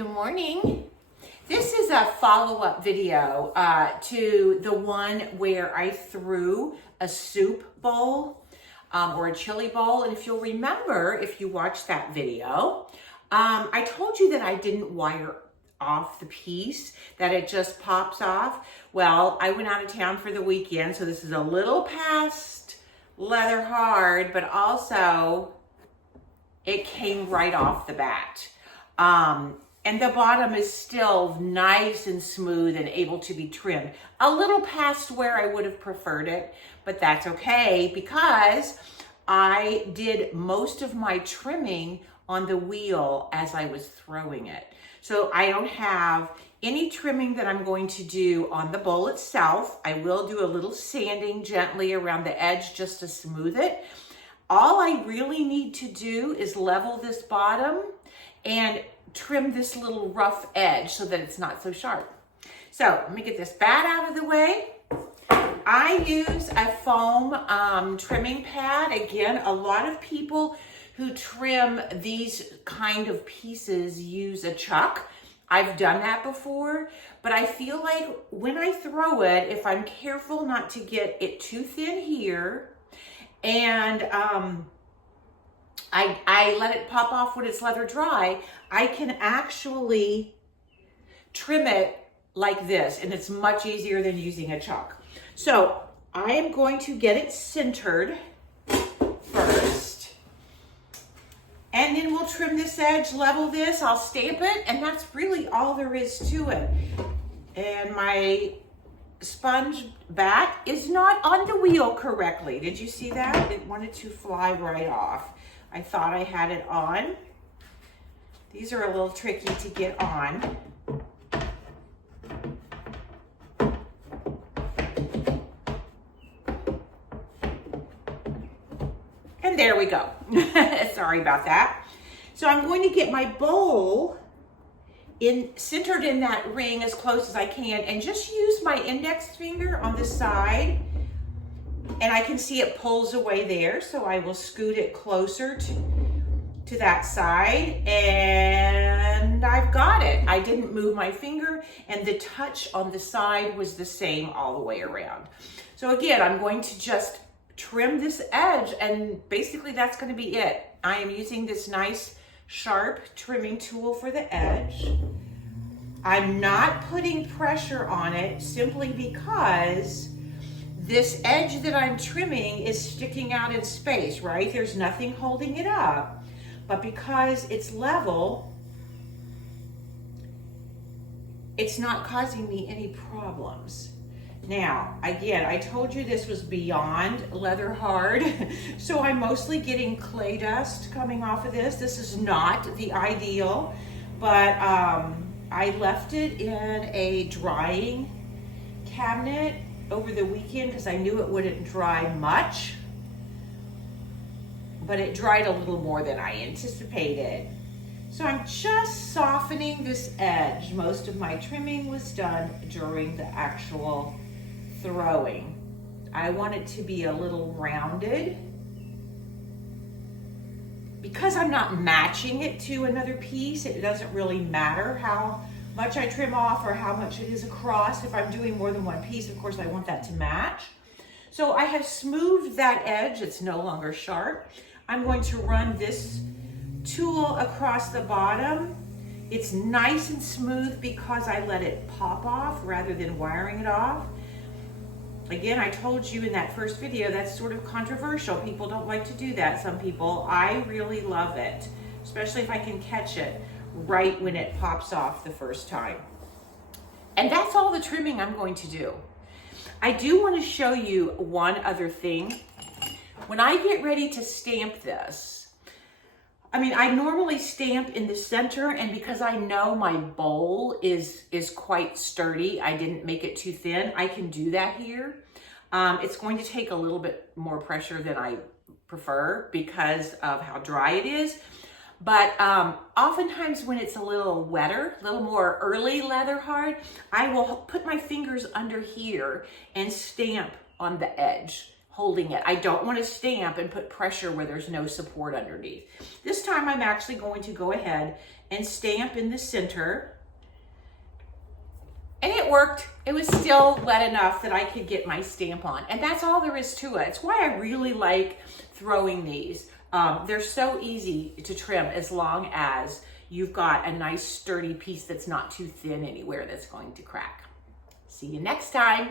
Good morning. This is a follow-up video to the one where I threw a soup bowl or a chili bowl. And if you'll remember, if you watched that video, I told you that I didn't wire off the piece, that it just pops off. Well, I went out of town for the weekend, so this is a little past leather hard, but also it came right off the bat. And the bottom is still nice and smooth and able to be trimmed. A little past where I would have preferred it, but that's okay because I did most of my trimming on the wheel as I was throwing it. So I don't have any trimming that I'm going to do on the bowl itself. I will do a little sanding gently around the edge just to smooth it. All I really need to do is level this bottom and trim this little rough edge so that it's not so sharp. So let me get this bat out of the way. I use a foam trimming pad. Again, a lot of people who trim these kind of pieces use a chuck. I've done that before, but I feel like when I throw it, if I'm careful not to get it too thin here, and I let it pop off when it's leather dry, I can actually trim it like this, and it's much easier than using a chuck. So I am going to get it centered first, and then we'll trim this edge, level this, I'll stamp it, and that's really all there is to it. And my sponge bat is not on the wheel correctly. Did you see that? It wanted to fly right off. I thought I had it on. These are a little tricky to get on. And there we go. Sorry about that. So I'm going to get my bowl centered in that ring as close as I can and just use my index finger on the side, and I can see it pulls away there, so I will scoot it closer to that side, and I've got it. I didn't move my finger, and the touch on the side was the same all the way around. So again, I'm going to just trim this edge, and basically that's going to be it. I am using this nice sharp trimming tool for the edge. I'm not putting pressure on it simply because this edge that I'm trimming is sticking out in space, right? There's nothing holding it up, but because it's level, it's not causing me any problems. Now, again, I told you this was beyond leather hard, so I'm mostly getting clay dust coming off of this. This is not the ideal, but I left it in a drying cabinet over the weekend because I knew it wouldn't dry much, but it dried a little more than I anticipated. So I'm just softening this edge. Most of my trimming was done during the actual throwing. I want it to be a little rounded. Because I'm not matching it to another piece, it doesn't really matter how much I trim off or how much it is across. If I'm doing more than one piece, of course, I want that to match. So I have smoothed that edge. It's no longer sharp. I'm going to run this tool across the bottom. It's nice and smooth because I let it pop off rather than wiring it off. Again, I told you in that first video, that's sort of controversial. People don't like to do that, some people. I really love it, especially if I can catch it right when it pops off the first time. And that's all the trimming I'm going to do. I do want to show you one other thing. When I get ready to stamp this, I normally stamp in the center, and because I know my bowl is quite sturdy, I didn't make it too thin, I can do that here. It's going to take a little bit more pressure than I prefer because of how dry it is. But oftentimes when it's a little wetter, a little more early leather hard, I will put my fingers under here and stamp on the edge, holding it. I don't want to stamp and put pressure where there's no support underneath. This time I'm actually going to go ahead and stamp in the center. And it worked. It was still wet enough that I could get my stamp on. And that's all there is to it. It's why I really like throwing these. They're so easy to trim as long as you've got a nice sturdy piece that's not too thin anywhere that's going to crack. See you next time.